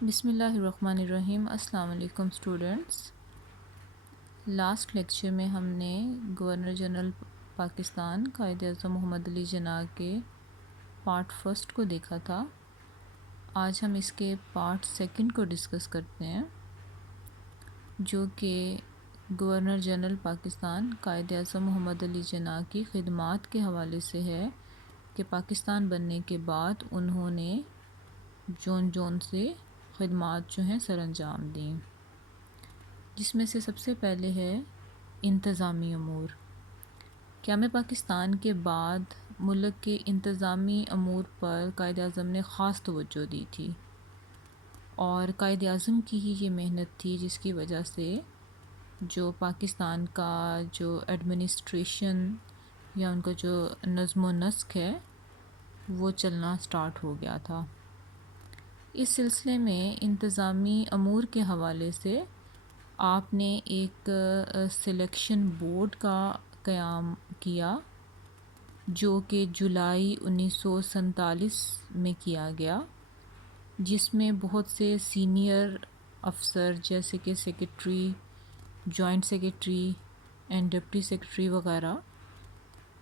بسم اللہ الرحمن الرحیم۔ السلام علیکم اسٹوڈنٹس۔ لاسٹ لیکچر میں ہم نے گورنر جنرل پاکستان قائد اعظم محمد علی جناح کے پارٹ فرسٹ کو دیکھا تھا۔ آج ہم اس کے پارٹ سیکنڈ کو ڈسکس کرتے ہیں، جو کہ گورنر جنرل پاکستان قائد اعظم محمد علی جناح کی خدمات کے حوالے سے ہے کہ پاکستان بننے کے بعد انہوں نے جون سے خدمات جو ہیں سر انجام دیں، جس میں سے سب سے پہلے ہے انتظامی امور۔ قیام پاکستان کے بعد ملک کے انتظامی امور پر قائد اعظم نے خاص توجہ دی تھی، اور قائد اعظم کی ہی یہ محنت تھی جس کی وجہ سے جو پاکستان کا جو ایڈمنسٹریشن یا ان کا جو نظم و نسق ہے وہ چلنا سٹارٹ ہو گیا تھا۔ اس سلسلے میں انتظامی امور کے حوالے سے آپ نے ایک سلیکشن بورڈ کا قیام کیا، جو کہ جولائی 1947 میں کیا گیا، جس میں بہت سے سینئر افسر جیسے کہ secretary, joint secretary and deputy secretary وغیرہ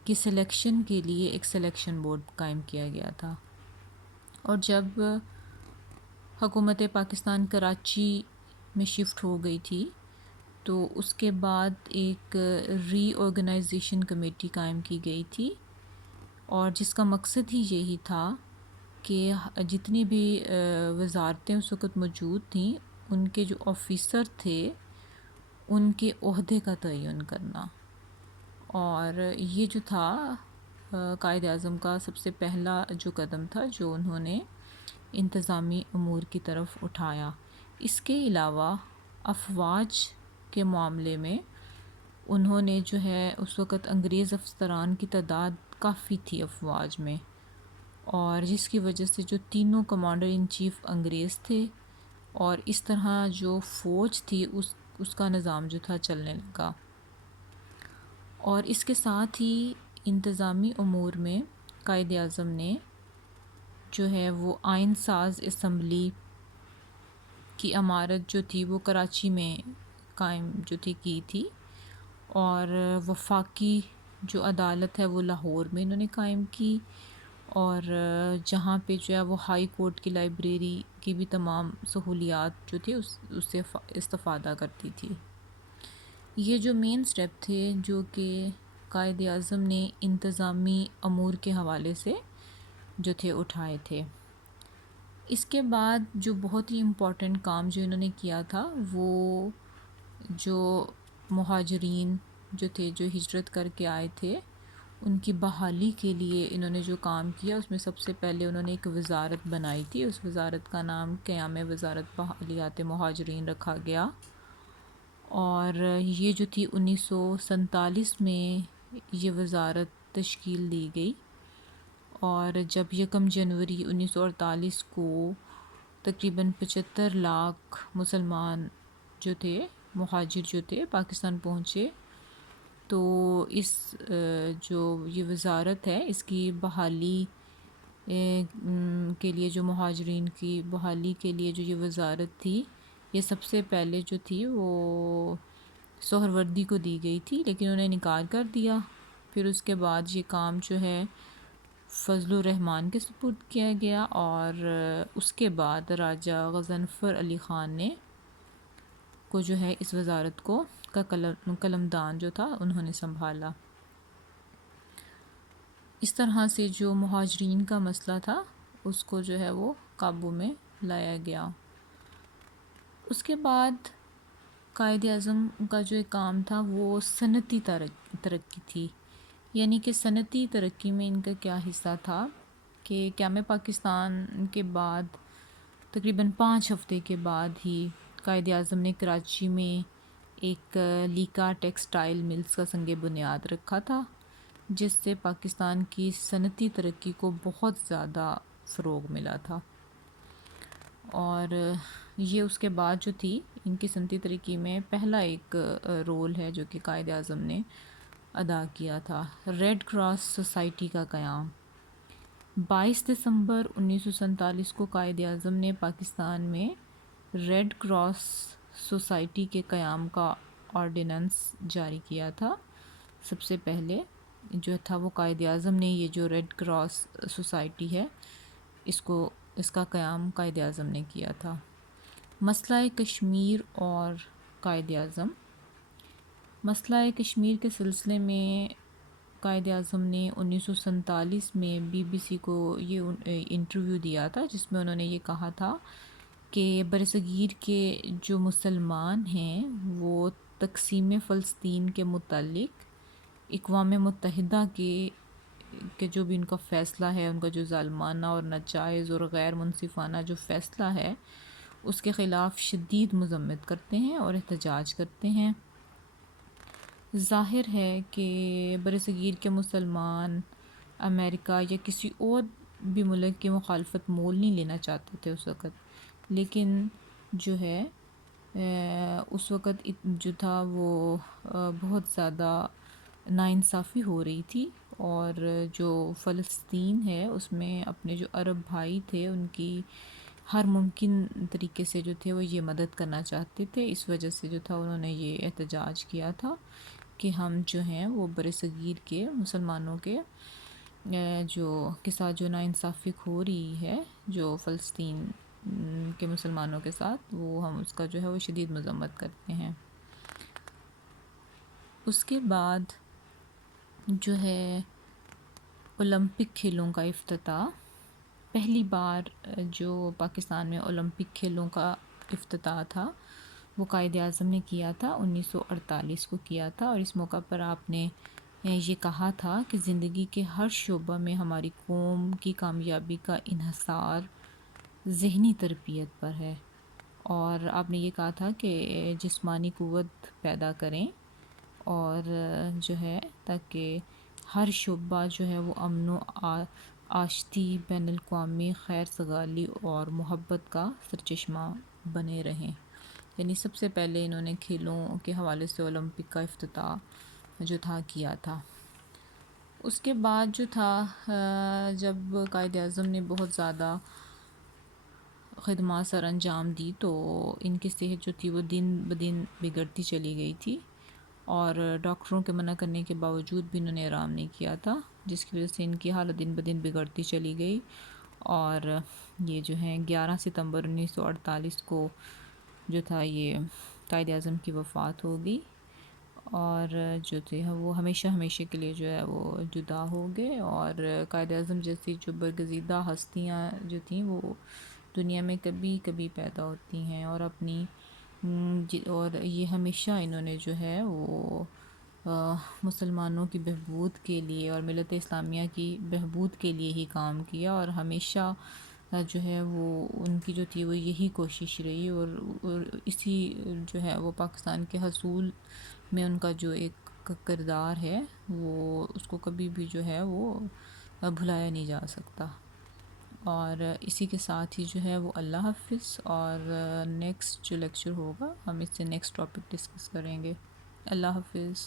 کی سلیکشن کے لیے ایک سلیکشن بورڈ قائم کیا گیا تھا۔ اور جب حکومت پاکستان کراچی میں شفٹ ہو گئی تھی تو اس کے بعد ایک ری آرگنائزیشن کمیٹی قائم کی گئی تھی، اور جس کا مقصد ہی یہی تھا کہ جتنی بھی وزارتیں اس وقت موجود تھیں ان کے جو آفیسر تھے ان کے عہدے کا تعین کرنا۔ اور یہ جو تھا قائد اعظم کا سب سے پہلا جو قدم تھا جو انہوں نے انتظامی امور کی طرف اٹھایا۔ اس کے علاوہ افواج کے معاملے میں انہوں نے جو ہے اس وقت انگریز افسران کی تعداد کافی تھی افواج میں، اور جس کی وجہ سے جو تینوں کمانڈر ان چیف انگریز تھے، اور اس طرح جو فوج تھی اس کا نظام جو تھا چلنے لگا۔ اور اس کے ساتھ ہی انتظامی امور میں قائد اعظم نے جو ہے وہ آئین ساز اسمبلی کی عمارت جو تھی وہ کراچی میں قائم جو کی تھی، اور وفاقی جو عدالت ہے وہ لاہور میں انہوں نے قائم کی، اور جہاں پہ جو ہے وہ ہائی کورٹ کی لائبریری کی بھی تمام سہولیات جو تھی اس سے استفادہ کرتی تھی۔ یہ جو مین سٹیپ تھے جو کہ قائد اعظم نے انتظامی امور کے حوالے سے جو تھے اٹھائے تھے۔ اس کے بعد جو بہت ہی امپورٹنٹ کام جو انہوں نے کیا تھا وہ جو مہاجرین جو تھے جو ہجرت کر کے آئے تھے ان کی بحالی کے لیے انہوں نے جو کام کیا، اس میں سب سے پہلے انہوں نے ایک وزارت بنائی تھی۔ اس وزارت کا نام قیام وزارت بحالیات مہاجرین رکھا گیا، اور یہ جو تھی 1947 میں یہ وزارت تشکیل دی گئی، اور جب 1 جنوری 1948 کو تقریباً 75 لاکھ مسلمان جو تھے مہاجر جو تھے پاکستان پہنچے، تو اس جو یہ وزارت ہے اس کی بحالی کے لیے جو مہاجرین کی بحالی کے لیے جو یہ وزارت تھی یہ سب سے پہلے جو تھی وہ سہروردی کو دی گئی تھی، لیکن انہوں نے انکار کر دیا۔ پھر اس کے بعد یہ کام جو ہے فضل الرحمان کے سپرد کیا گیا، اور اس کے بعد راجہ غضنفر علی خان نے کو جو ہے اس وزارت کو کا قلمدان جو تھا انہوں نے سنبھالا۔ اس طرح سے جو مہاجرین کا مسئلہ تھا اس کو جو ہے وہ قابو میں لایا گیا۔ اس کے بعد قائد اعظم کا جو ایک کام تھا وہ صنعتی ترقی تھی، یعنی کہ صنعتی ترقی میں ان کا کیا حصہ تھا کہ قیام پاکستان کے بعد تقریباً 5 ہفتے کے بعد ہی قائد اعظم نے کراچی میں ایک لیکا ٹیکسٹائل ملز کا سنگ بنیاد رکھا تھا، جس سے پاکستان کی صنعتی ترقی کو بہت زیادہ فروغ ملا تھا۔ اور یہ اس کے بعد جو تھی ان کی صنعتی ترقی میں پہلا ایک رول ہے جو کہ قائد اعظم نے ادا کیا تھا، ریڈ کراس سوسائٹی کا قیام۔ 22 دسمبر 1947 کو قائد اعظم نے پاکستان میں ریڈ کراس سوسائٹی کے قیام کا آرڈیننس جاری کیا تھا۔ سب سے پہلے جو تھا وہ قائد اعظم نے یہ جو ریڈ کراس سوسائٹی ہے اس کا قیام قائد اعظم نے کیا تھا۔ مسئلہ کشمیر اور قائد اعظم۔ مسئلہ کشمیر کے سلسلے میں قائد اعظم نے 1947 میں BBC کو یہ انٹرویو دیا تھا، جس میں انہوں نے یہ کہا تھا کہ برصغیر کے جو مسلمان ہیں وہ تقسیم فلسطین کے متعلق اقوام متحدہ کے جو بھی ان کا فیصلہ ہے، ان کا جو ظالمانہ اور ناجائز اور غیر منصفانہ جو فیصلہ ہے، اس کے خلاف شدید مذمت کرتے ہیں اور احتجاج کرتے ہیں۔ ظاہر ہے کہ برصغیر کے مسلمان امریکہ یا کسی اور بھی ملک کی مخالفت مول نہیں لینا چاہتے تھے اس وقت، لیکن جو ہے اس وقت جو تھا وہ بہت زیادہ ناانصافی ہو رہی تھی، اور جو فلسطین ہے اس میں اپنے جو عرب بھائی تھے ان کی ہر ممکن طریقے سے جو تھے وہ یہ مدد کرنا چاہتے تھے۔ اس وجہ سے جو تھا انہوں نے یہ احتجاج کیا تھا کہ ہم جو ہیں وہ برصغیر کے مسلمانوں کے کے ساتھ جو ناانصافی ہو رہی ہے جو فلسطین کے مسلمانوں کے ساتھ، وہ ہم اس کا جو ہے وہ شدید مذمت کرتے ہیں۔ اس کے بعد جو ہے اولمپک کھیلوں کا افتتاح۔ پہلی بار جو پاکستان میں اولمپک کھیلوں کا افتتاح تھا وہ قائد اعظم نے کیا تھا، 1948 کو کیا تھا، اور اس موقع پر آپ نے یہ کہا تھا کہ زندگی کے ہر شعبہ میں ہماری قوم کی کامیابی کا انحصار ذہنی تربیت پر ہے، اور آپ نے یہ کہا تھا کہ جسمانی قوت پیدا کریں اور جو ہے تاکہ ہر شعبہ جو ہے وہ امن و آشتی، بین الاقوامی خیر سگالی اور محبت کا سرچشمہ بنے رہیں۔ یعنی سب سے پہلے انہوں نے کھیلوں کے حوالے سے اولمپک کا افتتاح جو تھا کیا تھا۔ اس کے بعد جو تھا جب قائد اعظم نے بہت زیادہ خدمات سر انجام دی تو ان کی صحت جو تھی وہ دن بدن بگڑتی چلی گئی تھی، اور ڈاکٹروں کے منع کرنے کے باوجود بھی انہوں نے آرام نہیں کیا تھا، جس کی وجہ سے ان کی حالت دن بدن بگڑتی چلی گئی، اور یہ جو ہے 11 ستمبر 1948 کو جو تھا یہ قائد اعظم کی وفات ہو گئی، اور جو تھے وہ ہمیشہ کے لیے جو ہے وہ جدا ہو گئے۔ اور قائد اعظم جیسی جو برگزیدہ ہستیاں جو تھیں وہ دنیا میں کبھی کبھی پیدا ہوتی ہیں، اور اور یہ ہمیشہ انہوں نے جو ہے وہ مسلمانوں کی بہبود کے لیے اور ملت اسلامیہ کی بہبود کے لیے ہی کام کیا، اور ہمیشہ جو ہے وہ ان کی جو تھی وہ یہی کوشش رہی، اور اسی جو ہے وہ پاکستان کے حصول میں ان کا جو ایک کردار ہے وہ اس کو کبھی بھی جو ہے وہ بھلایا نہیں جا سکتا۔ اور اسی کے ساتھ ہی جو ہے وہ اللہ حافظ، اور نیکسٹ جو لیکچر ہوگا ہم اس سے نیکسٹ ٹاپک ڈسکس کریں گے۔ اللہ حافظ۔